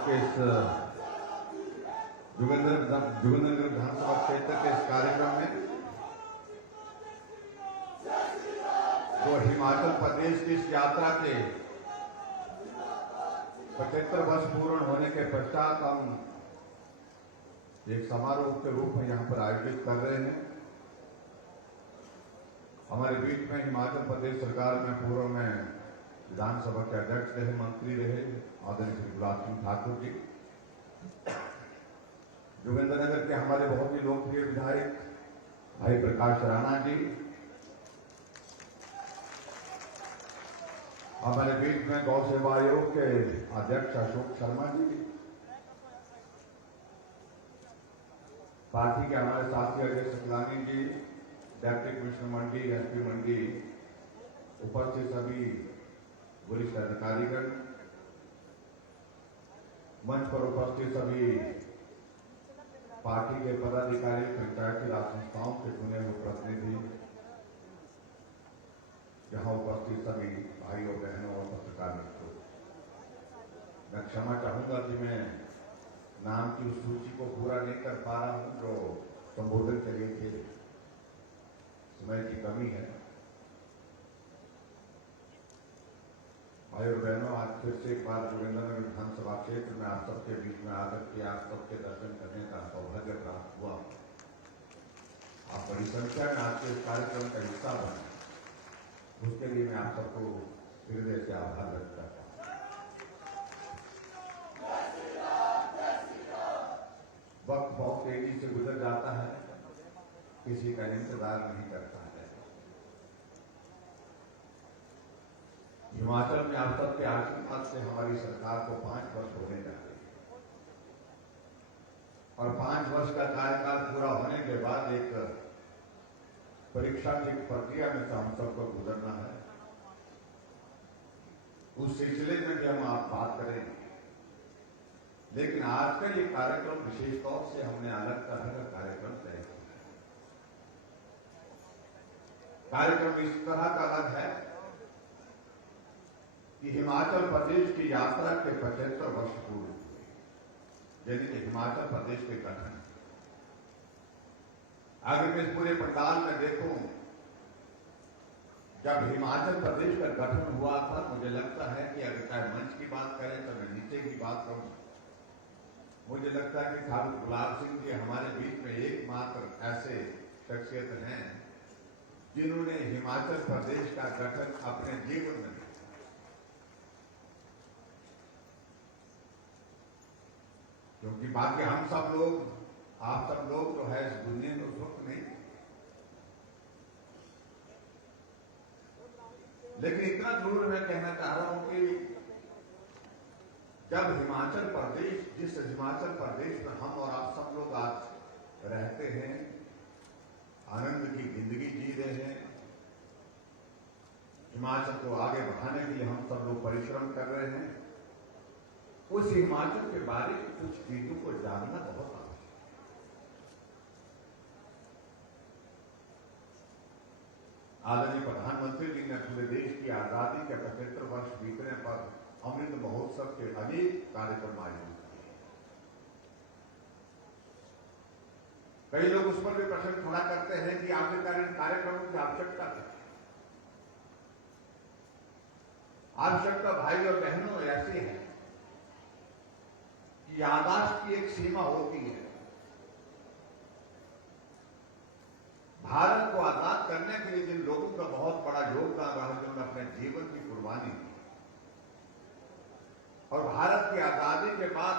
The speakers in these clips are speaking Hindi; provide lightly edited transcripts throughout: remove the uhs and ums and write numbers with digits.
के इस जोगिंद्रनगर विधानसभा क्षेत्र के इस कार्यक्रम में जो हिमाचल प्रदेश की इस यात्रा के 75 वर्ष पूर्ण होने के पश्चात हम एक समारोह के रूप में यहाँ पर आयोजित कर रहे हैं। हमारे बीच में हिमाचल प्रदेश सरकार में पूर्व में विधानसभा के अध्यक्ष रहे, मंत्री रहे आदरणीय श्री गुलाब सिंह ठाकुर जी, जोगिंद्रनगर के हमारे बहुत ही लोकप्रिय विधायक भाई प्रकाश राणा जी, हमारे बीच में गौ सेवा आयोग के अध्यक्ष अशोक शर्मा जी, पार्टी के हमारे साथी अजय सकलानी जी, डिप्टी कमिश्नर मंडी, एसपी मंडी, उपस्थित सभी वरिष्ठ अधिकारीगण, मंच पर उपस्थित सभी पार्टी के पदाधिकारी, पंचायती राज संस्थाओं से चुने हुए प्रतिनिधि, यहां उपस्थित सभी भाइयों बहनों और पत्रकार मित्रों, मैं क्षमा चाहूंगा कि मैं नाम की उस सूची को पूरा नहीं कर पा रहा हूं जो संबोधन के लिए थे, समय की कमी है। भाई और बहनों, आज फिर से एक बार जोगिंद्रनगर विधानसभा क्षेत्र में आप सबके बीच में आकर के आप सबके दर्शन करने का सौभाग्य प्राप्त हुआ। आप बड़ी संख्या में आज के इस कार्यक्रम का हिस्सा बने, उसके लिए मैं आप सबको हृदय से आभार व्यक्त करता हूं। वक्त बहुत तेजी से गुजर जाता है, किसी का इंतजार नहीं करता है। हिमाचल में आप सबके आशीर्वाद से हमारी सरकार को 5 वर्ष होने जा रहे हैं और 5 वर्ष का कार्यकाल पूरा होने के बाद एक परीक्षा की प्रक्रिया में से हम सबको गुजरना है। उस सिलसिले में भी हम आप बात करेंगे, लेकिन आज का ये कार्यक्रम विशेष तौर से हमने अलग तरह का कार्यक्रम तय किया है। कार्यक्रम इस तरह का अलग है कि हिमाचल प्रदेश की यात्रा के 75 वर्ष पूर्ण हुए, यानी कि हिमाचल प्रदेश के गठन। अगर मैं इस पूरे पंडाल में देखूं, जब हिमाचल प्रदेश का गठन हुआ था, मुझे लगता है कि अगर चाहे मंच की बात करें तो मैं नीचे की बात करूं, मुझे लगता है कि साहब गुलाब सिंह जी हमारे बीच में एकमात्र ऐसे शख्सियत हैं जिन्होंने हिमाचल प्रदेश का गठन अपने जीवन में, क्योंकि बाकी हम सब लोग, आप सब लोग जो है इस दुनिया में उस वक्त नहीं, लेकिन इतना जरूर मैं कहना चाह रहा हूं कि जब हिमाचल प्रदेश, जिस हिमाचल प्रदेश में हम और आप सब लोग आज रहते हैं, आनंद की जिंदगी जी रहे हैं, हिमाचल को आगे बढ़ाने के लिए हम सब लोग परिश्रम कर रहे हैं, उस हिमाचल के बारे में कुछ चीजों को जानना बहुत आवश्यक है। आदरणीय प्रधानमंत्री जी ने पूरे देश की आजादी के 75 वर्ष बीतने पर अमृत महोत्सव के अनेक कार्यक्रम आयोजित किए। कई लोग उस पर भी प्रश्न खड़ा करते हैं कि आखिरकार इन कार्यक्रमों की आवश्यकता क्या है। आवश्यकता भाई और बहनों ऐसी है कि याददाश्त की एक सीमा होती है। भारत को आजाद करने के लिए जिन लोगों का बहुत बड़ा योगदान रहा, जिन्होंने अपने जीवन की कुर्बानी की, और भारत की आजादी के बाद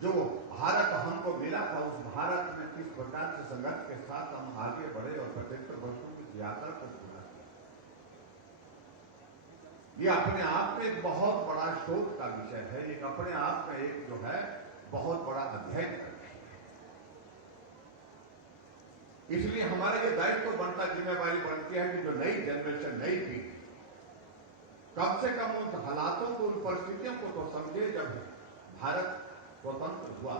जो भारत हमको मिला था, उस भारत में किस प्रकार से संघर्ष के साथ हम आगे बढ़े और 75 वर्षों की यात्रा को पूरा किया, ये अपने आप में एक बहुत बड़ा शोध का विषय है। एक अपने आप में एक जो है बहुत बड़ा अध्ययन का विषय है। इसलिए हमारा ये दायित्व बनता, जिम्मेवारी बनती है कि जो नई जनरेशन, नई पीढ़ी कम से कम उन हालातों को, उन परिस्थितियों को तो समझे जब भारत स्वतंत्र हुआ।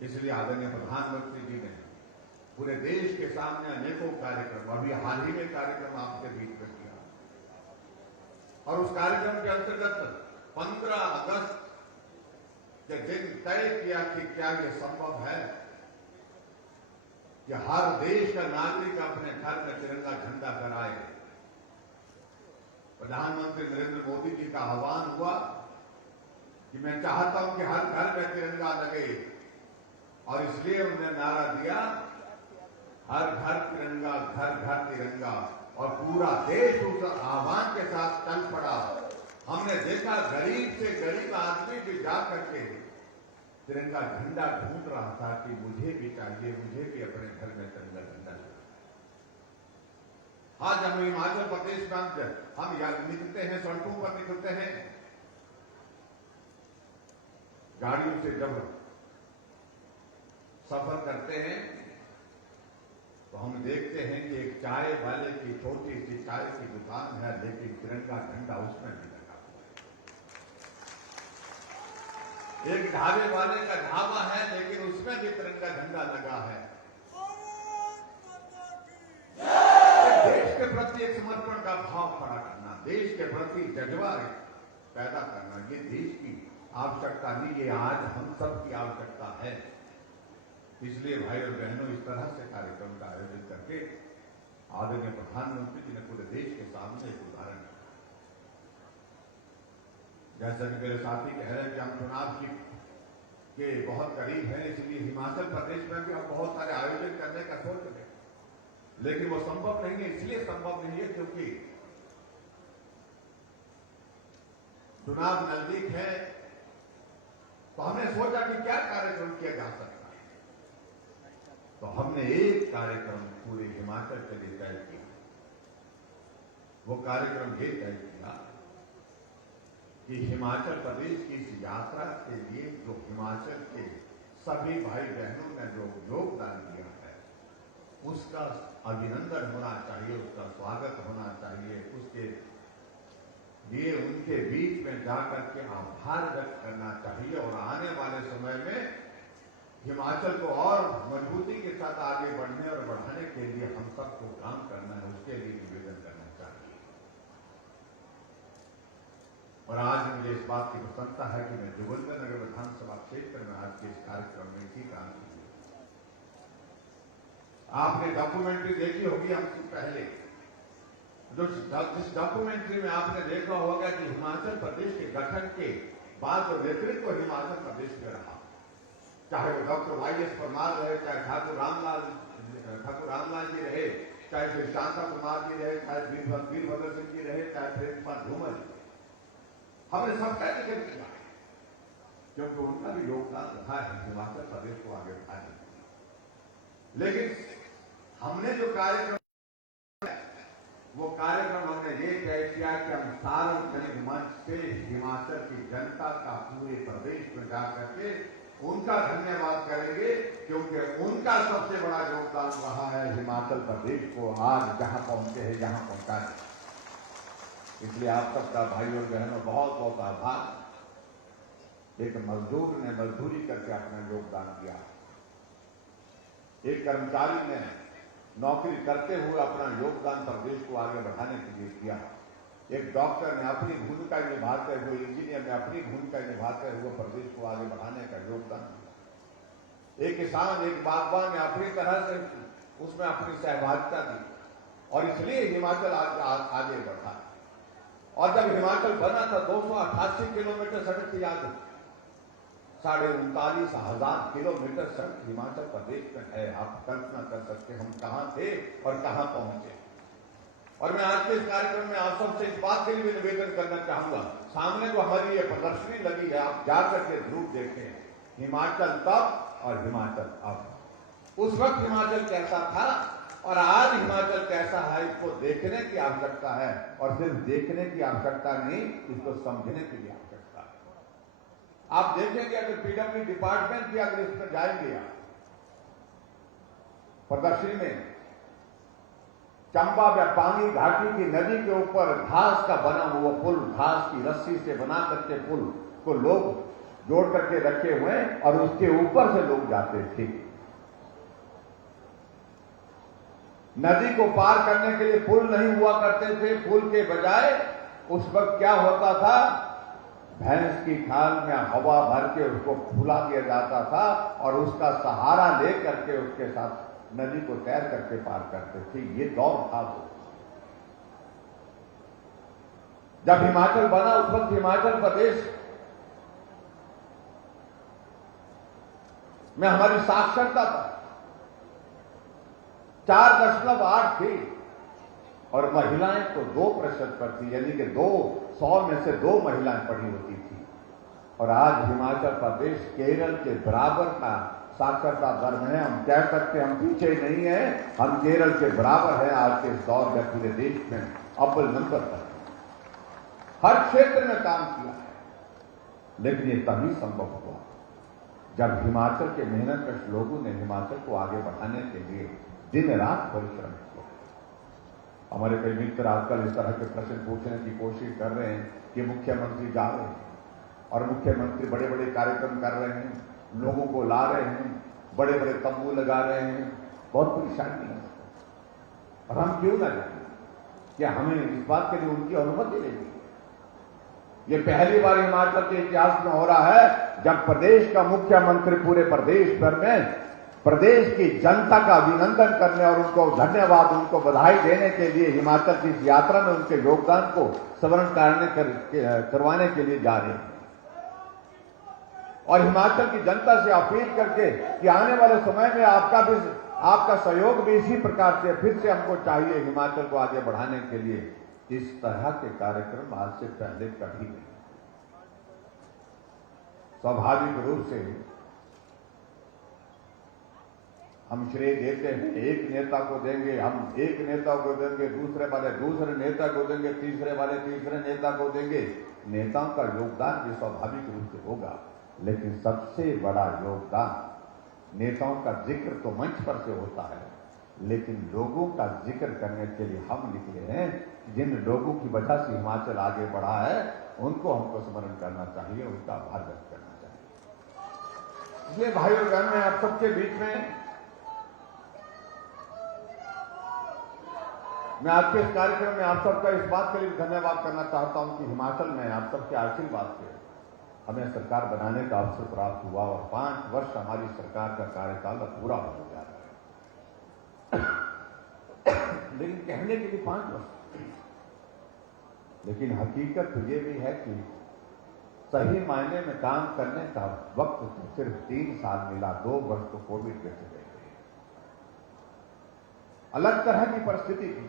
इसलिए आदरणीय प्रधानमंत्री जी ने पूरे देश के सामने अनेकों कार्यक्रम, अभी हाल ही में कार्यक्रम आपके बीच में किया, और उस कार्यक्रम के अंतर्गत 15 अगस्त कि दिन तय किया कि क्या यह संभव है कि हर देश का नागरिक अपने घर में तिरंगा झंडा फहराए। प्रधानमंत्री नरेंद्र मोदी जी का आह्वान हुआ कि मैं चाहता हूं कि हर घर में तिरंगा लगे, और इसलिए उन्होंने नारा दिया, हर घर तिरंगा, घर घर तिरंगा, और पूरा देश उस आह्वान के साथ चल पड़ा। हमने देखा गरीब से गरीब आदमी भी जाकर के तिरंगा झंडा ढूंढ रहा था कि मुझे भी चाहिए, मुझे भी अपने घर में तिरंगा झंडा चाहिए। आज हम हिमाचल प्रदेश में हम निकलते हैं, सड़कों पर निकलते हैं, गाड़ियों से जब सफर करते हैं तो हम देखते हैं कि एक चाय वाले की छोटी सी चाय की दुकान है, लेकिन तिरंगा झंडा उसमें भी लगा हुआ है। एक ढाबे वाले का ढाबा है, लेकिन उसमें भी तिरंगा झंडा लगा है। देश के प्रति एक समर्पण का भाव खड़ा करना, देश के प्रति जज्बा पैदा करना, ये देश की आवश्यकता नहीं, ये आज हम सब की आवश्यकता है। इसलिए भाई और बहनों, इस तरह से कार्यक्रम का आयोजन करके आदरणीय प्रधानमंत्री जी ने पूरे देश के सामने एक उदाहरण दिया। जैसा कि मेरे साथी कह रहे हैं कि हम चुनाव के बहुत करीब हैं, इसलिए हिमाचल प्रदेश में भी हम बहुत सारे आयोजन करने का सोच रहे हैं, लेकिन वो संभव नहीं है। इसलिए संभव नहीं है क्योंकि चुनाव नजदीक है। तो हमने सोचा कि क्या कार्यक्रम किया जा सकता है। तो हमने एक कार्यक्रम पूरे हिमाचल के लिए तय किया। वो कार्यक्रम ये तय किया कि हिमाचल प्रदेश की इस यात्रा के लिए जो हिमाचल के सभी भाई बहनों ने जो योगदान दिया है, उसका अभिनंदन होना चाहिए, उसका स्वागत होना चाहिए, उसके लिए उनके बीच में जाकर के आभार व्यक्त करना चाहिए, और आने वाले समय में हिमाचल को और मजबूती के साथ आगे बढ़ने और बढ़ाने के लिए हम सबको काम करना है, उसके लिए निवेदन करना चाहिए। और आज मुझे इस बात की प्रसन्नता है कि मैं जोगिंद्रनगर विधानसभा क्षेत्र में आज के इस कार्यक्रम में इसी काम की। आपने डॉक्यूमेंट्री देखी होगी हमसे पहले, जिस डॉक्यूमेंट्री में आपने देखा होगा कि हिमाचल प्रदेश के गठन के बाद जो नेतृत्व हिमाचल प्रदेश में रहा, चाहे वो डॉक्टर वाई.एस. परमार रहे, चाहे ठाकुर रामलाल जी रहे, चाहे फिर शांता कुमार जी रहे, चाहे वीरभद्र सिंह जी रहे, चाहे प्रेम कुमार धूमल जी, हमने सबका जिक्र किया क्योंकि उनका भी योगदान रहा है हिमाचल प्रदेश को आगे बढ़ाने में। लेकिन हमने जो कार्यक्रम, वो कार्यक्रम हमने ये तय किया कि हम सार्वजनिक मंच से हिमाचल की जनता का पूरे प्रदेश में जाकर के उनका धन्यवाद करेंगे, क्योंकि उनका सबसे बड़ा योगदान रहा है हिमाचल प्रदेश को आज जहां पहुंचे हैं, जहां पहुंचा है। इसलिए आप सबका भाई और बहनों बहुत बहुत आभार। एक मजदूर ने मजदूरी करके अपना योगदान दिया, एक कर्मचारी ने नौकरी करते हुए अपना योगदान प्रदेश को आगे बढ़ाने के लिए किया, एक डॉक्टर ने अपनी भूमिका निभाते हुए, इंजीनियर ने अपनी भूमिका निभाते हुए प्रदेश को आगे बढ़ाने का योगदान दिया, एक किसान, एक बागवान ने अपनी तरह से उसमें अपनी सहभागिता दी, और इसलिए हिमाचल आगे बढ़ा। और जब हिमाचल बना था 288 किलोमीटर सड़क थी, आज 39,500 किलोमीटर सड़क हिमाचल प्रदेश में है। आप कल्पना कर सकते हम कहां थे और कहां पहुंचे। और मैं आज के इस कार्यक्रम में आप सबसे इस बात के लिए निवेदन करना चाहूंगा, सामने जो हमारी ये प्रदर्शनी लगी है, आप जाकर के जरूर देखें, हिमाचल तब और हिमाचल अब। उस वक्त हिमाचल कैसा था और आज हिमाचल कैसा है, इसको देखने की आवश्यकता है। और सिर्फ देखने की आवश्यकता नहीं, इसको समझने की भी आवश्यकता है। आप देखेंगे अगर पीडब्ल्यू डिपार्टमेंट भी अगर इसमें जाएंगे, प्रदर्शनी में चंबा में पानी घाटी की नदी के ऊपर घास का बना हुआ पुल, घास की रस्सी से बना करके पुल को लोग जोड़ करके रखे हुए, और उसके ऊपर से लोग जाते थे। नदी को पार करने के लिए पुल नहीं हुआ करते थे, पुल के बजाय उस वक्त क्या होता था, भैंस की खाल में हवा भर के उसको फुला दिया जाता था और उसका सहारा ले करके उसके साथ नदी को तैर करके पार करते थे। ये दौर था वो। जब हिमाचल बना उस वक्त हिमाचल प्रदेश में हमारी साक्षरता 4.8 थी और महिलाएं तो 2% पर थी, यानी कि 100 में से 2 महिलाएं पढ़ी होती थी। और आज हिमाचल प्रदेश केरल के बराबर का साक्षरता दर में है। हम कह सकते हम पीछे नहीं है, हम केरल के बराबर है। आज के इस दौर में पूरे देश में अव्वल नंबर पर हर क्षेत्र में काम किया है। लेकिन ये तभी संभव हुआ जब हिमाचल के मेहनतकश लोगों ने हिमाचल को आगे बढ़ाने के लिए दिन रात परिश्रम किया। हमारे कई मित्र आजकल इस तरह के प्रश्न पूछने की कोशिश कर रहे हैं कि मुख्यमंत्री जा रहे हैं और मुख्यमंत्री बड़े बड़े कार्यक्रम कर रहे हैं, लोगों को ला रहे हैं, बड़े बड़े तंबू लगा रहे हैं, बहुत परेशानी है। और हम क्यों ना जाएं? क्या हमें इस बात के लिए उनकी अनुमति लेनी? ये पहली बार हिमाचल के इतिहास में हो रहा है जब प्रदेश का मुख्यमंत्री पूरे प्रदेश भर में प्रदेश की जनता का अभिनंदन करने और उनको धन्यवाद, उनको बधाई देने के लिए हिमाचल की इस यात्रा में उनके योगदान को स्मरण करवाने के लिए जा रहे हैं। और हिमाचल की जनता से अपील करके कि आने वाले समय में आपका सहयोग भी इसी प्रकार से फिर से हमको चाहिए हिमाचल को आगे बढ़ाने के लिए। इस तरह के कार्यक्रम आज से पहले कभी नहीं। स्वाभाविक रूप से हम श्रेय देते हैं, एक नेता को देंगे, हम एक नेता को देंगे, दूसरे वाले दूसरे नेता को देंगे, तीसरे वाले तीसरे नेता को देंगे। नेताओं का योगदान भी स्वाभाविक रूप से होगा, लेकिन सबसे बड़ा योगदान नेताओं का जिक्र तो मंच पर से होता है, लेकिन लोगों का जिक्र करने के लिए हम निकले हैं। जिन लोगों की वजह से हिमाचल आगे बढ़ा है उनको हमको स्मरण करना चाहिए, उनका आभार व्यक्त करना चाहिए। इसलिए भाई और बहन, मैं आप सबके बीच में मैं आज के इस कार्यक्रम में आप सबका इस बात के लिए धन्यवाद करना चाहता हूं कि हिमाचल में आप सबके आशीर्वाद से हमें सरकार बनाने का अवसर प्राप्त हुआ और 5 वर्ष हमारी सरकार का कार्यकाल अब पूरा हो जा रहा है। लेकिन कहने के लिए 5 वर्ष, लेकिन हकीकत तो ये भी है कि सही मायने में काम करने का वक्त तो सिर्फ 3 साल मिला। 2 वर्ष तो कोविड के चले गए। अलग तरह की परिस्थिति थी,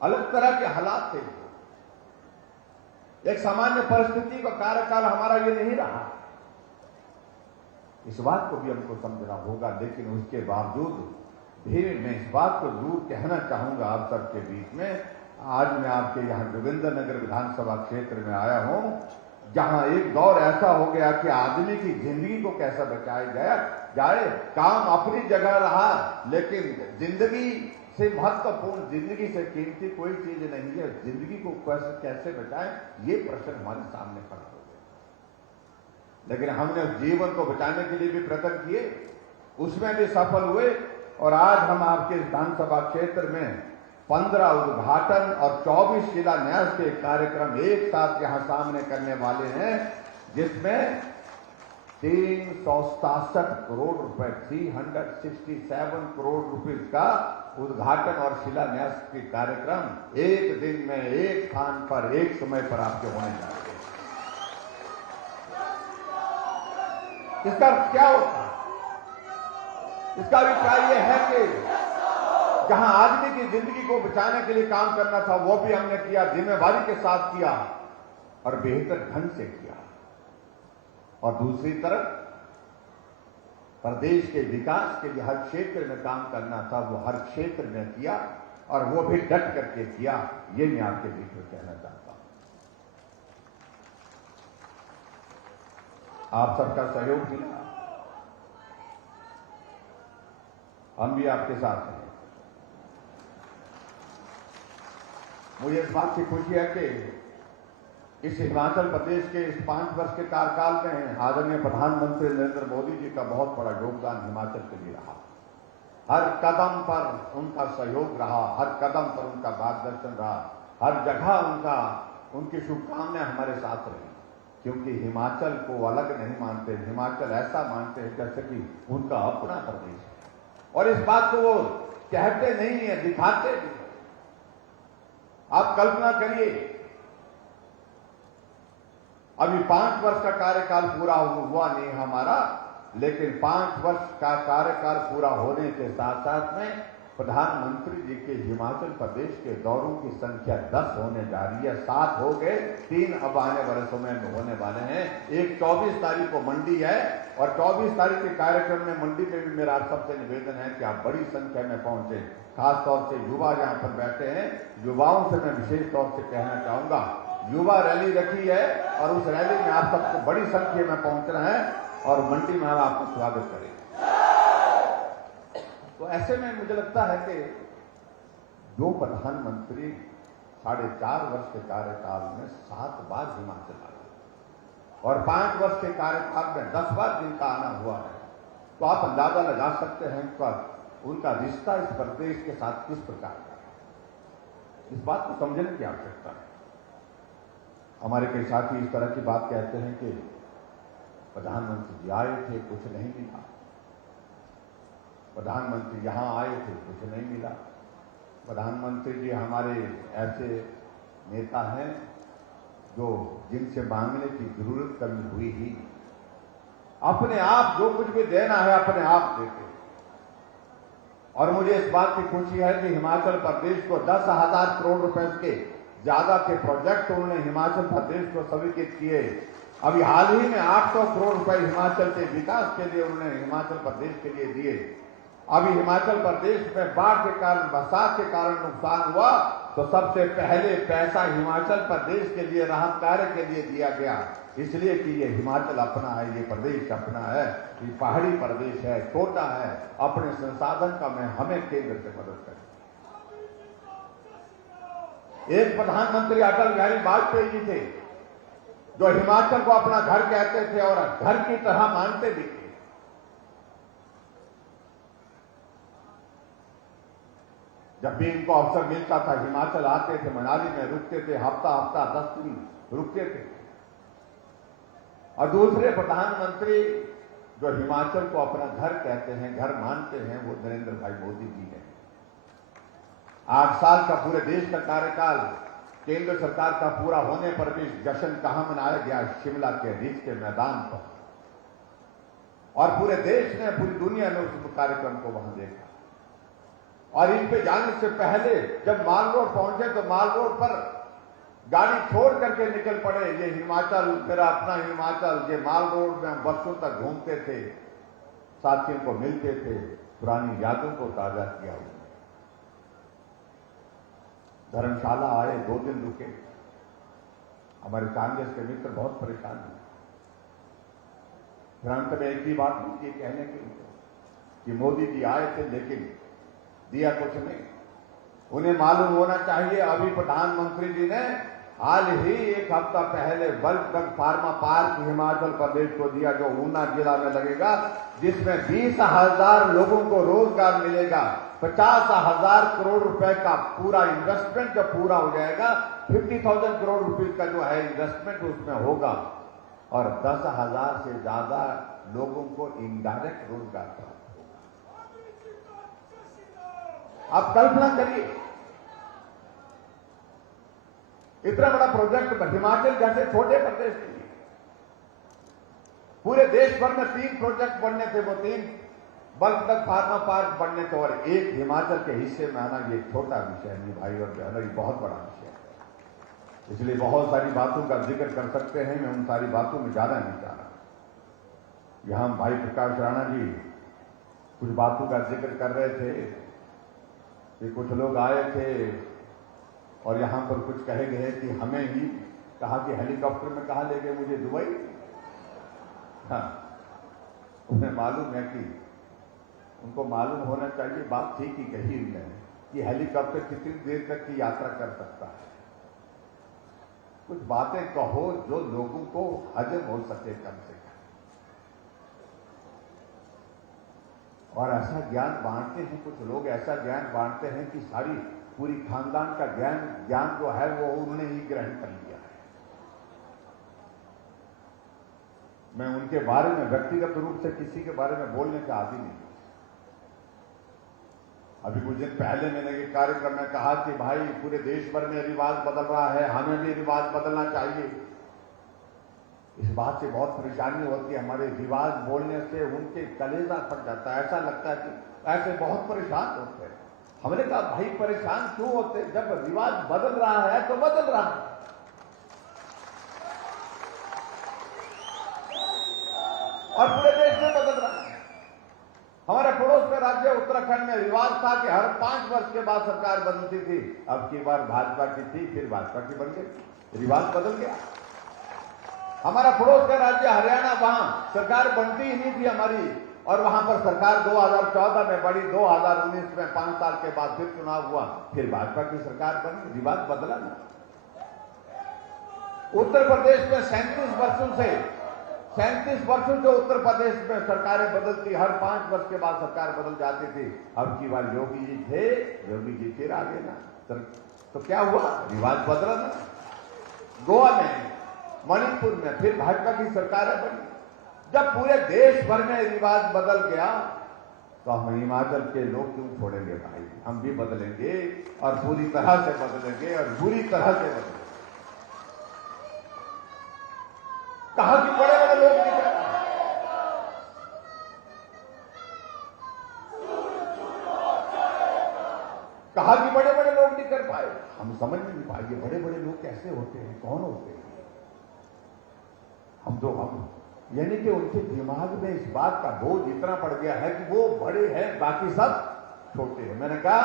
अलग तरह के हालात थे। एक सामान्य परिस्थिति का कार्यकाल हमारा ये नहीं रहा। इस बात को भी हमको समझना होगा। लेकिन उसके बावजूद भी मैं इस बात को जरूर कहना चाहूंगा आप सबके बीच में, आज मैं आपके यहाँ जोगिंद्रनगर विधानसभा क्षेत्र में आया हूं, जहां एक दौर ऐसा हो गया कि आदमी की जिंदगी को कैसे बचाया जाए। काम अपनी जगह रहा, लेकिन जिंदगी से महत्वपूर्ण, जिंदगी से कीमती कोई चीज नहीं है। जिंदगी को कैसे बचाएं, ये प्रश्न हमारे सामने खड़ा हो गया। लेकिन हमने उस जीवन को बचाने के लिए भी प्रयत्न किए, उसमें भी सफल हुए। और आज हम आपके विधानसभा क्षेत्र में 15 उद्घाटन और 24 शिलान्यास के कार्यक्रम एक साथ यहां सामने करने वाले हैं, जिसमें 367 करोड़ रुपए, 367 करोड़ रुपए का उद्घाटन और शिलान्यास के कार्यक्रम एक दिन में एक स्थान पर एक समय पर आपके होने जा रहे हैं। इसका क्या होता है? इसका अभिप्राय यह है कि जहां आदमी की जिंदगी को बचाने के लिए काम करना था वो भी हमने किया, जिम्मेवारी के साथ किया और बेहतर ढंग से किया। और दूसरी तरफ प्रदेश के विकास के लिए हर क्षेत्र में काम करना था, वो हर क्षेत्र में किया और वो भी डट करके किया। ये मैं आपके बीच में कहना चाहता हूं। आप सबका सहयोग मिला, हम भी आपके साथ हैं। मुझे इस बात की खुशी है कि इस हिमाचल प्रदेश के इस 5 वर्ष के कार्यकाल में आदरणीय प्रधानमंत्री नरेंद्र मोदी जी का बहुत बड़ा योगदान हिमाचल के लिए रहा। हर कदम पर उनका सहयोग रहा, हर कदम पर उनका मार्गदर्शन रहा, हर जगह उनका उनकी शुभकामनाएं हमारे साथ रही, क्योंकि हिमाचल को अलग नहीं मानते, हिमाचल ऐसा मानते हैं जैसे कि उनका अपना प्रदेश है, और इस बात को वो कहते नहीं है, दिखाते भी। आप कल्पना करिए, अभी 5 वर्ष का कार्यकाल पूरा हुआ नहीं हमारा, लेकिन 5 वर्ष का कार्यकाल पूरा होने के साथ साथ में प्रधानमंत्री जी के हिमाचल प्रदेश के दौरों की संख्या 10 होने जा रही है। 7 हो गए, 3 अब आने वर्षों में होने वाले हैं। एक 24 तारीख को मंडी है, और 24 तारीख के कार्यक्रम में मंडी में भी मेरा आप सबसे निवेदन है कि आप बड़ी संख्या में पहुंचे। खासतौर से युवा यहाँ पर बैठे हैं, युवाओं से मैं विशेष तौर से कहना चाहूंगा, युवा रैली रखी है और उस रैली में आप सबको बड़ी संख्या में पहुंचना है और मंडी में हम आपका स्वागत करेंगे। तो ऐसे में मुझे लगता है कि जो प्रधानमंत्री 4.5 वर्ष के कार्यकाल में 7 बार हिमाचल आए और 5 वर्ष के कार्यकाल में 10 बार जिनका आना हुआ है, तो आप अंदाजा लगा सकते हैं कि उनका रिश्ता इस प्रदेश के साथ किस प्रकार का है। इस बात को समझने की आवश्यकता है। हमारे कई साथी इस तरह की बात कहते हैं कि प्रधानमंत्री जी आए थे, कुछ नहीं मिला, प्रधानमंत्री यहां आए थे, कुछ नहीं मिला, प्रधानमंत्री जी हमारे ऐसे नेता हैं जो जिनसे मांगने की जरूरत कभी हुई ही, अपने आप जो कुछ भी देना है अपने आप देते। और मुझे इस बात की खुशी है कि हिमाचल प्रदेश को 10,000 करोड़ रुपए के ज्यादा के प्रोजेक्ट उन्होंने हिमाचल प्रदेश को स्वीकृत किए। अभी हाल ही में 800 करोड़ रुपए हिमाचल के विकास के लिए उन्होंने हिमाचल प्रदेश के लिए दिए। अभी हिमाचल प्रदेश में बाढ़ के कारण, बरसात के कारण नुकसान हुआ, तो सबसे पहले पैसा हिमाचल प्रदेश के लिए राहत कार्य के लिए दिया गया, इसलिए कि ये हिमाचल अपना है, ये प्रदेश अपना है, ये पहाड़ी प्रदेश है, छोटा है, अपने संसाधन का में हमें केंद्र से मदद करें। एक प्रधानमंत्री अटल बिहारी वाजपेयी जी थे जो हिमाचल को अपना घर कहते थे और घर की तरह मानते भी थे। जब भी इनको अवसर मिलता था हिमाचल आते थे, मनाली में रुकते थे, हफ्ता 10 दिन रुकते थे। और दूसरे प्रधानमंत्री जो हिमाचल को अपना घर कहते हैं, घर मानते हैं, वो नरेंद्र भाई मोदी जी हैं। 8 साल का पूरे देश का कार्यकाल केंद्र सरकार का पूरा होने पर भी जश्न कहां मनाया गया? शिमला के रिज के मैदान पर, और पूरे देश ने, पूरी दुनिया ने उस कार्यक्रम को वहां देखा। और इन पे जाने से पहले जब माल रोड पहुंचे तो माल रोड पर गाड़ी छोड़ करके निकल पड़े, ये हिमाचल मेरा अपना हिमाचल। ये माल रोड में वर्षों तक घूमते थे, साथियों को मिलते थे, पुरानी यादों को ताजा किया। धर्मशाला आए, 2 दिन रुके, हमारे कांग्रेस के मित्र बहुत परेशान हुए। फिर अंत में एक ही बात मुझे कहने की कि मोदी जी आए थे लेकिन दिया कुछ नहीं। उन्हें मालूम होना चाहिए, अभी प्रधानमंत्री जी ने हाल ही 1 हफ्ता पहले bulk drug pharma park Himachal Pradesh को दिया, जो ऊना जिला में लगेगा, जिसमें 20,000 लोगों को रोजगार मिलेगा। 50,000 करोड़ रुपए का पूरा इन्वेस्टमेंट जब पूरा हो जाएगा, 50,000 करोड़ रुपए का जो है इन्वेस्टमेंट उसमें होगा, और 10,000 से ज्यादा लोगों को इनडायरेक्ट रोजगार प्राप्त। आप कल्पना करिए, इतना बड़ा प्रोजेक्ट हिमाचल जैसे छोटे प्रदेश के लिए। पूरे देश भर में 3 प्रोजेक्ट बनने थे, वो 3 बल्क ड्रग फार्मा पार्क बनने थे, और एक हिमाचल के हिस्से में आना ये छोटा विषय नहीं भाई और बहनों, ये बहुत बड़ा विषय है। इसलिए बहुत सारी बातों का जिक्र कर सकते हैं, मैं उन सारी बातों में ज्यादा नहीं जा रहा। यहां भाई प्रकाश राणा जी कुछ बातों का जिक्र कर रहे थे कि कुछ लोग आए थे और यहां पर कुछ कहे गए कि हमें ही कहा कि हेलीकॉप्टर में कहा ले गए मुझे दुबई। हाँ, उन्हें मालूम है कि उनको मालूम होना चाहिए, बात ठीक ही कही उन्होंने कि हेलीकॉप्टर कितनी देर तक की यात्रा कर सकता है। कुछ बातें कहो जो लोगों को हजम हो सके कम से कम, और ऐसा ज्ञान बांटते हैं कुछ लोग, ऐसा ज्ञान बांटते हैं कि सारी पूरी खानदान का ज्ञान जो है वो उन्होंने ही ग्रहण कर लिया। मैं उनके बारे में व्यक्तिगत रूप से किसी के बारे में बोलने का आदी नहीं। अभी कुछ दिन पहले मैंने एक कार्यक्रम में कहा कि भाई पूरे देश भर में रिवाज बदल रहा है, हमें भी रिवाज बदलना चाहिए। इस बात से बहुत परेशानी होती है, हमारे रिवाज बोलने से उनके कलेजा फट जाता है, ऐसा लगता है कि ऐसे बहुत परेशान होते हैं। हमने कहा भाई परेशान क्यों होते, जब रिवाज बदल रहा है तो बदल रहा है। और पूरे देश में बदल रहा है। हमारे पड़ोस के राज्य उत्तराखंड में रिवाज था कि हर 5 वर्ष के बाद सरकार बदलती थी। अब की बार भाजपा की थी, फिर भाजपा की बन गई, रिवाज बदल गया। हमारा पड़ोस का राज्य हरियाणा, वहां सरकार बनती ही नहीं थी हमारी, और वहां पर सरकार 2014 में बड़ी, 2019 में 5 साल के बाद फिर चुनाव हुआ, फिर भाजपा की सरकार बनी, रिवाज बदला नहीं। उत्तर प्रदेश में 37 वर्षों से उत्तर प्रदेश में सरकारें बदलती, हर 5 वर्ष के बाद सरकार बदल जाती थी। अब की बार योगी जी थे, योगी जी फिर आ गए ना, तो क्या हुआ, रिवाज बदला ना। गोवा में, मणिपुर में फिर भाजपा की सरकारें बनी। जब पूरे देश भर में रिवाज बदल गया तो हम हिमाचल के लोग क्यों छोड़ेंगे भाई, हम भी बदलेंगे और पूरी तरह से बदलेंगे और बुरी तरह से बदलेंगे। कहा कि बड़े बड़े लोग नहीं कर पाए, कहा कि बड़े बड़े लोग नहीं कर पाए। हम समझ नहीं पाएंगे बड़े बड़े लोग कैसे होते हैं, कौन होते हैं। हम यानी कि उनके दिमाग में इस बात का बोझ इतना पड़ गया है कि वो बड़े हैं, बाकी सब छोटे हैं। मैंने कहा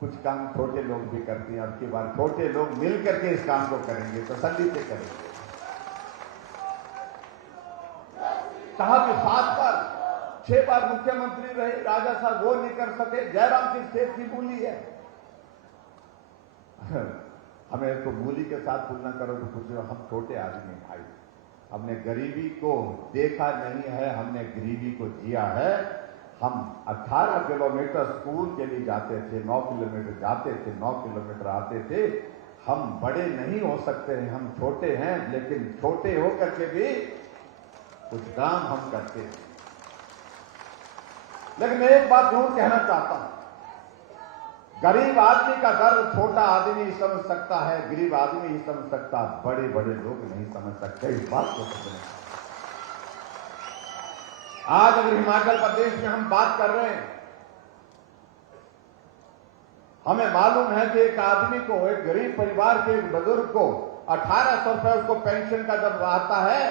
कुछ काम छोटे लोग भी करते हैं, अब की बार छोटे लोग मिल करके इस काम को करेंगे, तसल्ली से करेंगे। कहा कि 7 बार 6 बार मुख्यमंत्री रहे राजा साहब, वो नहीं कर सके। जयराम सिंह सेठ की बोली है, हमें तो बोली के साथ तुलना करो तो कुछ, हम छोटे आदमी भाई, हमने गरीबी को देखा नहीं है, हमने गरीबी को जिया है। हम 18 किलोमीटर स्कूल के लिए जाते थे, 9 किलोमीटर जाते थे, 9 किलोमीटर आते थे। हम बड़े नहीं हो सकते हैं, हम छोटे हैं, लेकिन छोटे होकर के भी कुछ काम हम करते हैं। लेकिन मैं एक बात जरूर कहना चाहता हूं, गरीब आदमी का दर्द छोटा आदमी ही समझ सकता है, गरीब आदमी ही समझ सकता, बड़े बड़े लोग नहीं समझ सकते। इस बात को समझना। आज अगर हिमाचल प्रदेश में हम बात कर रहे हैं, हमें मालूम है कि एक आदमी को, एक गरीब परिवार के एक बुजुर्ग को 1800 रुपए उसको पेंशन का जब आता है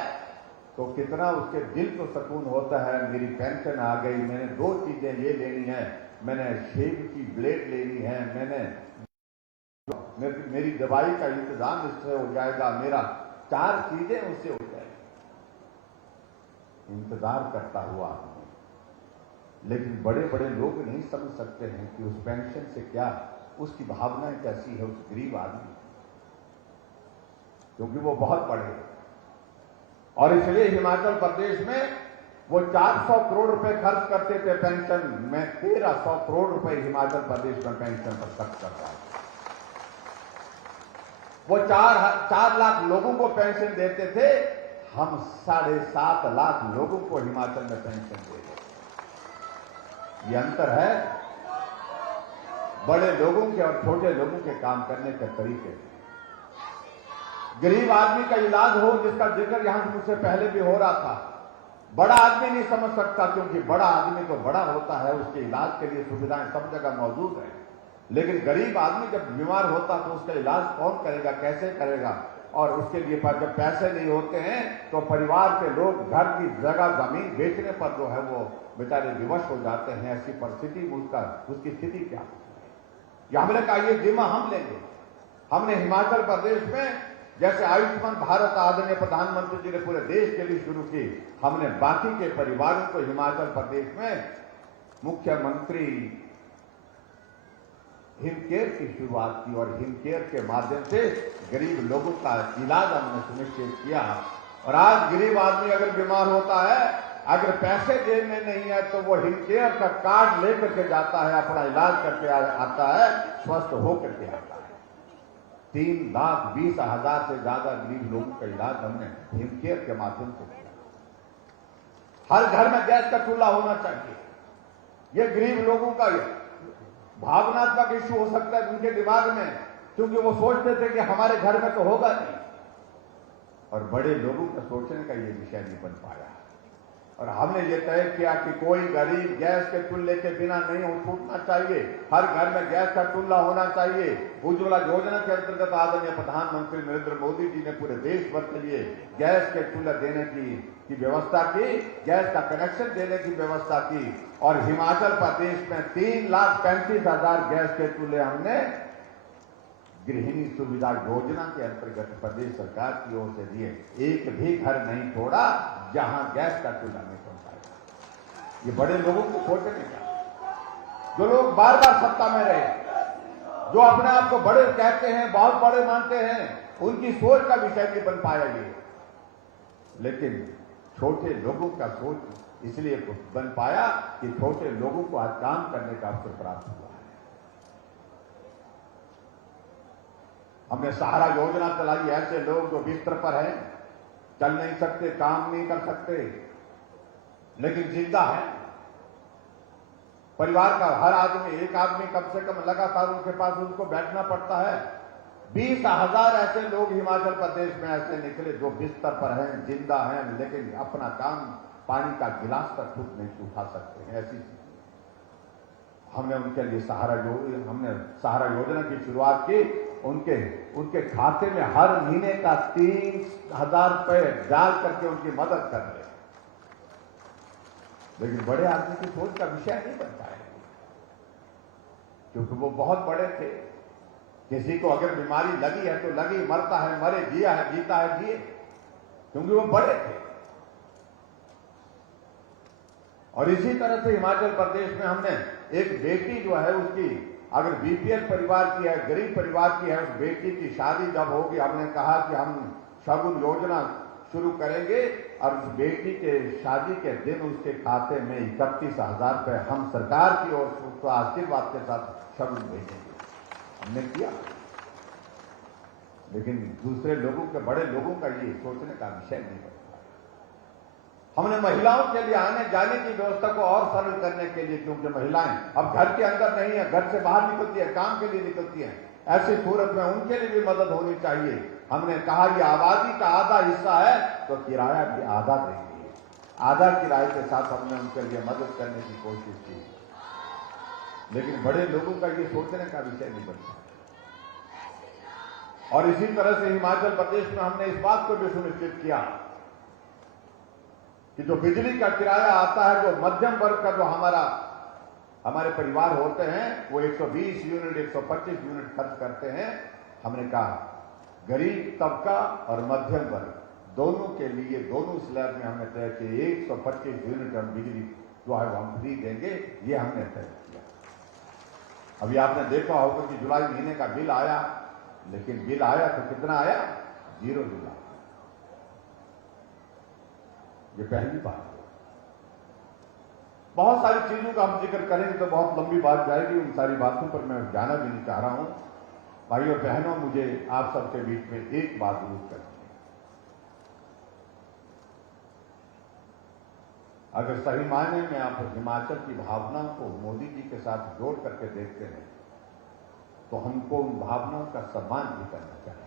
तो कितना उसके दिल को सुकून होता है। मेरी पेंशन आ गई, मैंने 2 चीजें ये लेनी है, मैंने शेव की ब्लेड लेनी है, मेरी दवाई का इंतजाम इससे हो जाएगा, मेरा 4 चीजें उससे हो जाएगी। इंतजार करता हुआ आदमी। लेकिन बड़े बड़े लोग नहीं समझ सकते हैं कि उस पेंशन से क्या, उसकी भावनाएं कैसी है उस गरीब आदमी, क्योंकि वो बहुत बड़े हैं। और इसलिए हिमाचल प्रदेश में वो 400 करोड़ रुपए खर्च करते थे पेंशन में, 1300 करोड़ रुपए हिमाचल प्रदेश में पेंशन पर खर्च कर रहा है। वो 4 लाख लोगों को पेंशन देते थे, हम 7.5 लाख लोगों को हिमाचल में पेंशन दे रहे। ये अंतर है बड़े लोगों के और छोटे लोगों के काम करने के तरीके। गरीब आदमी का इलाज हो, जिसका जिक्र यहां मुझसे पहले भी हो रहा था, बड़ा आदमी नहीं समझ सकता, क्योंकि बड़ा आदमी तो बड़ा होता है, उसके इलाज के लिए सुविधाएं सब जगह मौजूद है। लेकिन गरीब आदमी जब बीमार होता तो उसका इलाज कौन करेगा, कैसे करेगा? और उसके लिए जब पैसे नहीं होते हैं तो परिवार के लोग घर की जगह जमीन बेचने पर जो है वो बेचारे विवश हो जाते हैं। ऐसी परिस्थिति उसकी स्थिति क्या है? या हमने कहा ये जिम्मा हम लेंगे। हमने हिमाचल प्रदेश में जैसे आयुष्मान भारत आदरणीय प्रधानमंत्री जी ने पूरे देश के लिए शुरू की, हमने बाकी के परिवारों को हिमाचल प्रदेश में मुख्यमंत्री हिमकेयर की शुरुआत की और हिमकेयर के माध्यम से गरीब लोगों का इलाज हमने सुनिश्चित किया। और आज गरीब आदमी अगर बीमार होता है, अगर पैसे जेब में नहीं है तो वो हिमकेयर का कार्ड लेकर के जाता है, अपना इलाज करके आता है, स्वस्थ होकर के आता है। 3,20,000 से ज्यादा गरीब लोगों का इलाज हमने हिमकेयर के माध्यम से किया। हर घर में गैस का चूल्हा होना चाहिए। ये गरीब लोगों का भावनात्मक इश्यू हो सकता है उनके दिमाग में, क्योंकि वो सोचते थे कि हमारे घर में तो होगा नहीं, और बड़े लोगों का सोचने का ये विषय नहीं बन पाया। और हमने ये तय किया कि कोई गरीब गैस के चूल्हे के बिना नहीं छूटना चाहिए, हर घर में गैस का चूल्हा होना चाहिए। उज्ज्वला योजना के अंतर्गत आदरणीय प्रधानमंत्री नरेंद्र मोदी जी ने पूरे देश भर के लिए गैस के चूल्हे देने की व्यवस्था की, गैस का कनेक्शन देने की व्यवस्था की, और हिमाचल प्रदेश में 3,35,000 गैस के चूल्हे हमने गृहिणी सुविधा योजना के अंतर्गत प्रदेश सरकार की ओर से दिए। एक भी घर नहीं छोड़ा जहां गैस का चूल्हा नहीं पहुंचाया। ये बड़े लोगों को सोचने का, जो लोग बार बार सत्ता में रहे, जो अपने आप को बड़े कहते हैं, बहुत बड़े मानते हैं, उनकी सोच का विषय नहीं बन पाया ये। लेकिन छोटे लोगों का सोच इसलिए बन पाया कि छोटे लोगों को आज काम करने का अवसर प्राप्त हुआ है। हमने सहारा योजना चलाई, ऐसे लोग जो बिस्तर पर हैं, चल नहीं सकते, काम नहीं कर सकते, लेकिन जिंदा है। परिवार का हर आदमी, एक आदमी कम से कम लगातार उनके पास उनको बैठना पड़ता है। 20,000 ऐसे लोग हिमाचल प्रदेश में ऐसे निकले जो बिस्तर पर हैं, जिंदा हैं, लेकिन अपना काम, पानी का गिलास तक खुद नहीं उठा सकते हैं। ऐसी हमने उनके लिए हमने सहारा योजना की शुरुआत की। उनके खाते में हर महीने का 3,000 रुपए डाल करके उनकी मदद कर रहे। लेकिन बड़े आदमी की सोच का विषय नहीं बनता है, क्योंकि वो बहुत बड़े थे। किसी को अगर बीमारी लगी है तो लगी, मरता है मरे, जिया है जीता है जिए, क्योंकि वो बड़े थे। और इसी तरह से हिमाचल प्रदेश में हमने एक बेटी जो है, उसकी अगर बीपीएल परिवार की है, गरीब परिवार की है, उस बेटी की शादी जब होगी, हमने कहा कि हम शगुन योजना शुरू करेंगे और उस बेटी के शादी के दिन उसके खाते में 31,000 रुपए हम सरकार की ओर से उसको आशीर्वाद के साथ शगुन भेजेंगे। हमने किया। लेकिन दूसरे लोगों के, बड़े लोगों का ये सोचने का विषय नहीं बनता। हमने महिलाओं के लिए आने जाने की व्यवस्था को और सरल करने के लिए, क्योंकि महिलाएं अब घर के अंदर नहीं है, घर से बाहर निकलती है, काम के लिए निकलती है, ऐसी सूरत में उनके लिए भी मदद होनी चाहिए। हमने कहा ये आबादी का आधा हिस्सा है तो किराया भी आधा देंगे, आधा किराए के साथ हमने उनके लिए मदद करने की कोशिश की। लेकिन बड़े लोगों का ये सोचने का विषय नहीं बनता। और इसी तरह से हिमाचल प्रदेश में हमने इस बात को भी सुनिश्चित किया कि जो बिजली का किराया आता है, जो मध्यम वर्ग का जो हमारे परिवार होते हैं, वो 120 यूनिट 125 यूनिट खर्च करते हैं। हमने कहा गरीब तबका और मध्यम वर्ग दोनों के लिए, दोनों स्लैब में हमने तय किया 125 यूनिट हम बिजली जो है वो हम फ्री देंगे। ये हमने तय किया। अभी आपने देखा होगा कि जुलाई महीने का बिल आया, लेकिन बिल आया तो कितना आया? 0 बिल। ये पहली बात है। बहुत सारी चीजों का हम जिक्र करेंगे तो बहुत लंबी बात जाएगी, उन सारी बातों पर मैं जाना भी नहीं चाह रहा हूं। भाई और बहनों, मुझे आप सबके बीच में एक बात जरूर करनी है। अगर सही मायने में आप हिमाचल की भावनाओं को मोदी जी के साथ जोड़ करके देखते हैं तो हमको उन भावनाओं का सम्मान भी करना चाहिए।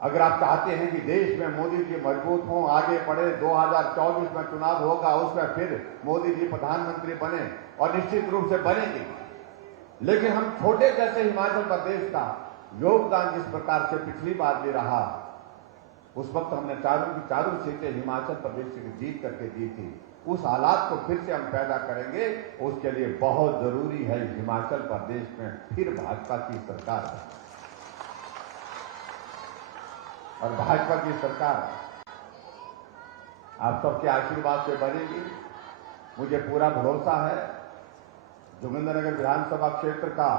अगर आप चाहते हैं कि देश में मोदी जी मजबूत हों, आगे बढ़े, 2024 में चुनाव होगा, उसमें फिर मोदी जी प्रधानमंत्री बने, और निश्चित रूप से बनेंगे, लेकिन हम छोटे जैसे हिमाचल प्रदेश का योगदान जिस प्रकार से पिछली बार भी रहा, उस वक्त हमने चारों की चारों सीटें हिमाचल प्रदेश से जीत करके दी थी, उस हालात को फिर से हम पैदा करेंगे। उसके लिए बहुत जरूरी है हिमाचल प्रदेश में फिर भाजपा की सरकार है, और भाजपा की सरकार आप सबके आशीर्वाद से बनेगी। मुझे पूरा भरोसा है जोगिंद्रनगर विधानसभा क्षेत्र का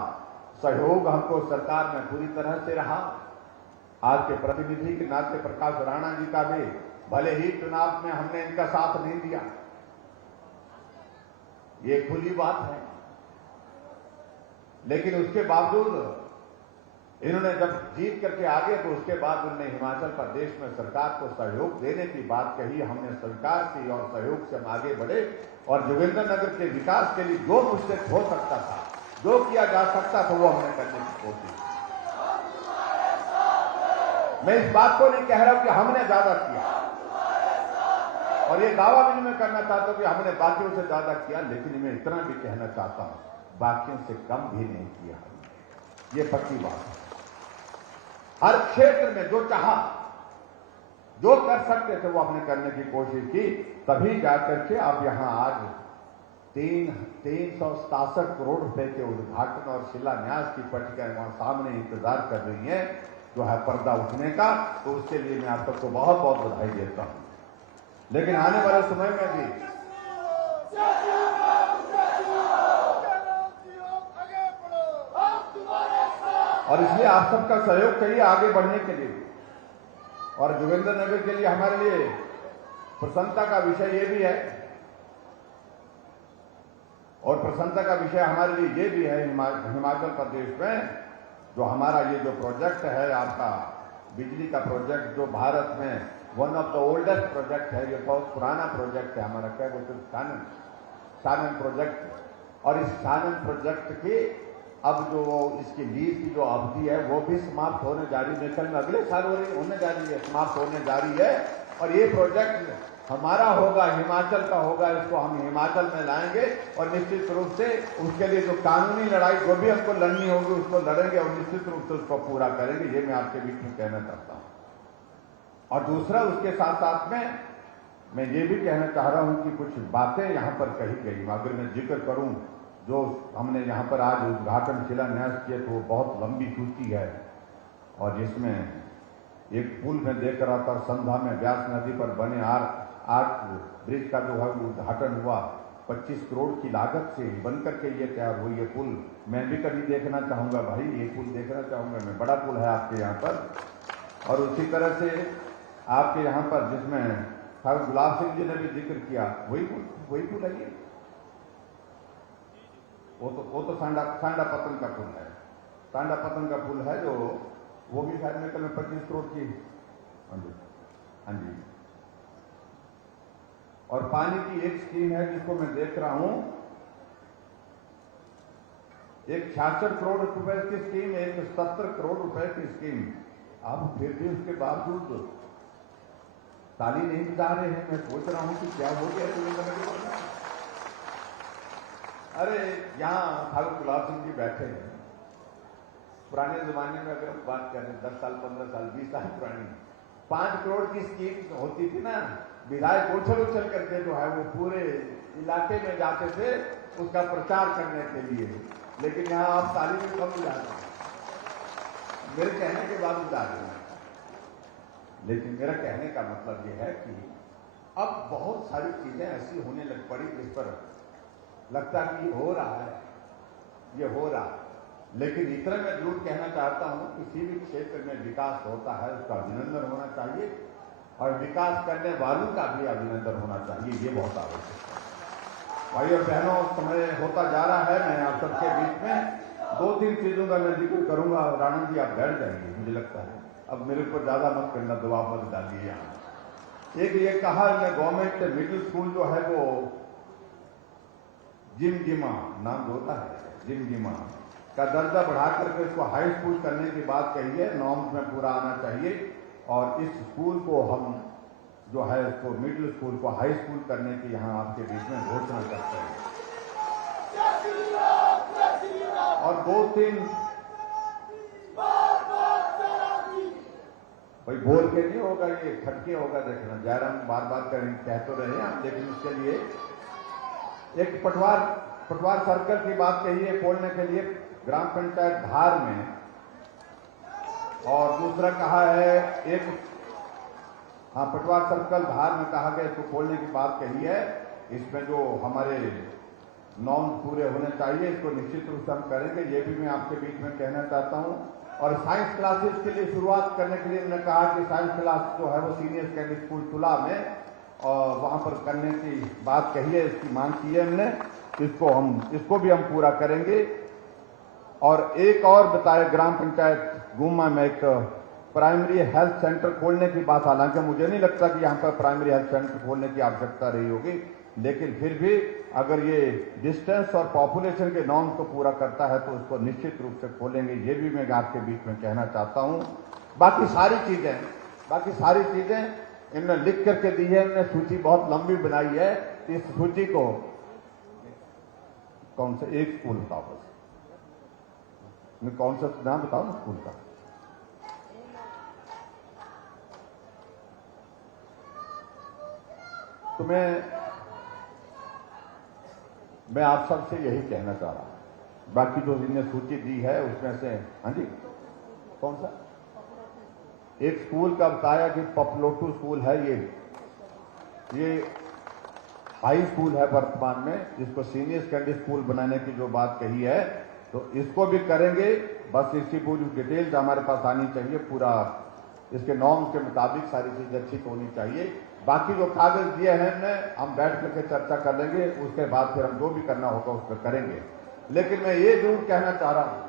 सहयोग हमको सरकार में पूरी तरह से रहा। आज के प्रतिनिधि के नाते प्रकाश राणा जी का भी, भले ही चुनाव में हमने इनका साथ नहीं दिया, ये खुली बात है, लेकिन उसके बावजूद इन्होंने जब जीत करके आगे तो उसके बाद उन्होंने हिमाचल प्रदेश में सरकार को सहयोग देने की बात कही। हमने स्वीकार की और सहयोग से हम आगे बढ़े और जोगिंद्रनगर के विकास के लिए जो मुझसे हो सकता था, जो किया जा सकता था, वो हमने करने की कोशिश की। मैं इस बात को नहीं कह रहा हूं कि हमने ज्यादा किया और ये दावा भी मैं करना चाहता हूं कि हमने बाकियों से ज्यादा किया, लेकिन मैं इतना भी कहना चाहता हूं बाकियों से कम भी नहीं किया हमने। ये पक्की बात है। हर क्षेत्र में जो चाहा, जो कर सकते थे वो हमने करने की कोशिश की, तभी जाकर के अब यहां आज 367 करोड़ रुपए के उद्घाटन और शिलान्यास की पट्टिकाएं वहां सामने इंतजार कर रही हैं, जो है पर्दा उठने का। तो उसके लिए मैं आप सबको बहुत बहुत बधाई देता हूं। लेकिन आने वाले समय में भी और इसलिए आप सबका सहयोग चाहिए आगे बढ़ने के लिए। और जोगिंद्रनगर के लिए हमारे लिए प्रसन्नता का विषय ये भी है, और प्रसन्नता का विषय हमारे लिए ये भी है हिमाचल प्रदेश में जो हमारा ये जो प्रोजेक्ट है आपका बिजली का प्रोजेक्ट, जो भारत में one of the oldest project है, ये बहुत पुराना प्रोजेक्ट है हमारा, क्या बोलते हैं, सानन प्रोजेक्ट। और इस सानन प्रोजेक्ट की अब जो इसकी लीज की जो अवधि है वो भी समाप्त होने जा रही है। कल में अगले साल होने जा रही है, समाप्त होने जा रही है। और ये प्रोजेक्ट हमारा होगा, हिमाचल का होगा, इसको हम हिमाचल में लाएंगे और निश्चित रूप से उसके लिए जो कानूनी लड़ाई जो भी हमको लड़नी होगी उसको लड़ेंगे और निश्चित रूप से उसको पूरा करेंगे। ये मैं आपके बीच में कहना चाहता हूं। और दूसरा, उसके साथ साथ में मैं ये भी कहना चाह रहा हूं कि कुछ बातें यहां पर कही गई, अगर मैं जिक्र करूं जो हमने यहाँ पर आज उद्घाटन शिलान्यास किया तो वो बहुत लंबी सूची है। और जिसमें एक पुल में देख रहा था संधा में व्यास नदी पर बने आर्क ब्रिज का जो है उद्घाटन हुआ, 25 करोड़ की लागत से बनकर के ये तैयार हुई ये पुल। मैं भी कभी देखना चाहूंगा भाई, ये पुल देखना चाहूंगा मैं। बड़ा पुल है आपके यहाँ पर। और उसी तरह से आपके यहाँ पर जिसमें गुलाब सिंह जी ने भी जिक्र किया, वही पुल है ये। वो तो सांडा पतन का पुल है, सांडा पतन का पुल है जो वो भी शायद में कल 25 करोड़ की। हाँ जी। और पानी की एक स्कीम है जिसको मैं देख रहा हूं, एक 66 करोड़ रुपए की स्कीम, एक 77 करोड़ रुपए की स्कीम। अब फिर भी उसके बावजूद ताली नहीं बजा रहे हैं। मैं सोच रहा हूं कि क्या हो गया। अरे यहाँ ठाकुर गुलाब सिंह जी बैठे हैं, पुराने जमाने में अगर बात करें 10 साल 15 साल 20 साल पुरानी 5 करोड़ की स्कीम होती थी ना, विधायक उछल करके जो है वो पूरे इलाके में जाते थे उसका प्रचार करने के लिए। लेकिन यहाँ आप ताली में कम जा रहे हैं, मेरे कहने के बाद जा रहे हैं। लेकिन मेरा कहने का मतलब ये है कि अब बहुत सारी चीजें ऐसी होने लग पड़ी जिस पर लगता कि हो रहा है, ये हो रहा है। लेकिन इतना मैं जरूर कहना चाहता हूं, किसी भी क्षेत्र में विकास होता है उसका अभिनंदन होना चाहिए और विकास करने वालों का भी अभिनंदन होना चाहिए, ये बहुत आवश्यक है। भाई और बहनों, समय होता जा रहा है। मैं आप सबके बीच में 2-3 चीजों का मैं जिक्र करूंगा। राणा जी आप बैठ जाएंगे, मुझे लगता है अब मेरे ऊपर ज्यादा मत करना, दबाव मत डालिए। यहाँ एक ये कहा गवर्नमेंट मिडिल स्कूल जो है वो जिमजिमा नाम होता है, जिमजिमा का दर्जा बढ़ा करके इसको हाई स्कूल करने की बात कही है। नॉर्म्स में पूरा आना चाहिए और इस स्कूल को हम जो है इसको मिडिल स्कूल को हाई स्कूल करने की यहाँ आपके बीच में घोषणा करते हैं। और 2-3 भाई बोल के नहीं होगा, ये खटके होगा। देखना जयराम बार बार करेंगे, कह तो रहे हैं, लेकिन उसके लिए एक पटवार सर्कल की बात कही है खोलने के लिए ग्राम पंचायत धार में। और दूसरा कहा है एक पटवार सर्कल धार में कहा गया इसको खोलने की बात कही है। इसमें जो हमारे नॉर्म पूरे होने चाहिए, इसको निश्चित रूप से हम करेंगे, ये भी मैं आपके बीच में कहना चाहता हूं। और साइंस क्लासेस के लिए शुरुआत करने के लिए हमने कहा कि साइंस क्लास जो है वो सीनियर सेकेंडरी स्कूल तुला में और वहां पर करने की बात कही है, इसकी मांग की है हमने। इसको भी हम पूरा करेंगे। और एक और बताए ग्राम पंचायत गुम्मा में एक प्राइमरी हेल्थ सेंटर खोलने की बात, हालांकि मुझे नहीं लगता कि यहाँ पर प्राइमरी हेल्थ सेंटर खोलने की आवश्यकता रही होगी, लेकिन फिर भी अगर ये डिस्टेंस और पॉपुलेशन के नॉर्म को पूरा करता है तो उसको निश्चित रूप से खोलेंगे। ये भी मैं आपके बीच में कहना चाहता हूँ। बाकी सारी चीजें इनने लिख करके दी है, इनने सूची बहुत लंबी बनाई है। इस सूची को कौन सा एक स्कूल बताओ, बस मैं कौन सा नाम बताओ ना स्कूल का। तो मैं आप सबसे यही कहना चाह रहा हूं। बाकी जो इनने सूची दी है उसमें से, हाँ जी, कौन सा एक स्कूल का बताया कि पपलोटू स्कूल है, ये हाई स्कूल है वर्तमान में, जिसको सीनियर सेकेंडरी स्कूल बनाने की जो बात कही है तो इसको भी करेंगे। बस इसकी पूरी डिटेल्स हमारे पास आनी चाहिए, पूरा इसके नॉर्म्स के मुताबिक सारी चीजें ठीक होनी चाहिए। बाकी जो कागज दिए हैं हम बैठ करके चर्चा कर लेंगे, उसके बाद फिर हम जो भी करना होगा उस पर करेंगे। लेकिन मैं ये जरूर कहना चाह रहा हूं,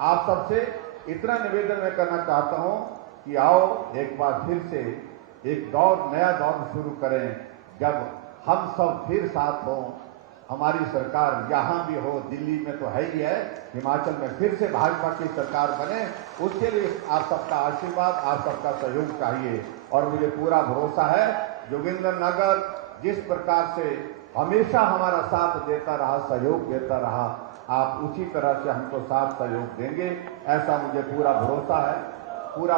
आप सबसे इतना निवेदन मैं करना चाहता हूं कि आओ एक बार फिर से एक नया दौर शुरू करें, जब हम सब फिर साथ हों। हमारी सरकार यहां भी हो, दिल्ली में तो है ही है, हिमाचल में फिर से भाजपा की सरकार बने, उसके लिए आप सबका आशीर्वाद, आप सबका सहयोग चाहिए। और मुझे पूरा भरोसा है जोगिंद्रनगर जिस प्रकार से हमेशा हमारा साथ देता रहा, सहयोग देता रहा, आप उसी तरह से हमको साथ सहयोग देंगे, ऐसा मुझे पूरा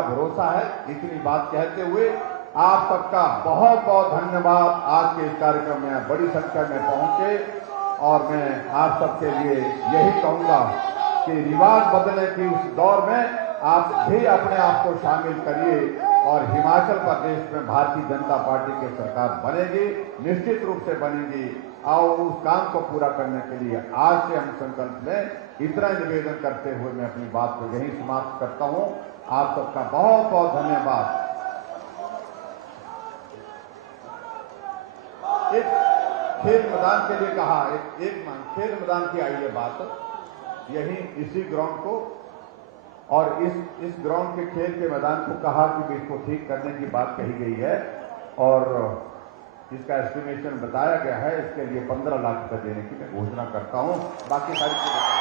भरोसा है। इतनी बात कहते हुए आप सबका बहुत बहुत धन्यवाद। आज के इस कार्यक्रम में बड़ी संख्या में पहुंचे और मैं आप सबके लिए यही कहूंगा कि रिवाज बदलने की उस दौर में आप भी अपने आप को शामिल करिए और हिमाचल प्रदेश में भारतीय जनता पार्टी की सरकार बनेगी, निश्चित रूप से बनेगी। आओ उस काम को पूरा करने के लिए आज से हम संकल्प लें। इतना निवेदन करते हुए मैं अपनी बात को यहीं समाप्त करता हूं। आप सबका बहुत बहुत धन्यवाद। एक खेल मैदान के लिए कहा, खेल मैदान की आई है बात, यही इसी ग्राउंड को और इस ग्राउंड के खेल के मैदान को कहा कि इसको ठीक करने की बात कही गई है और इसका एस्टिमेशन बताया गया है। इसके लिए 15 लाख रुपए देने की मैं घोषणा करता हूं। बाकी सारी चीजें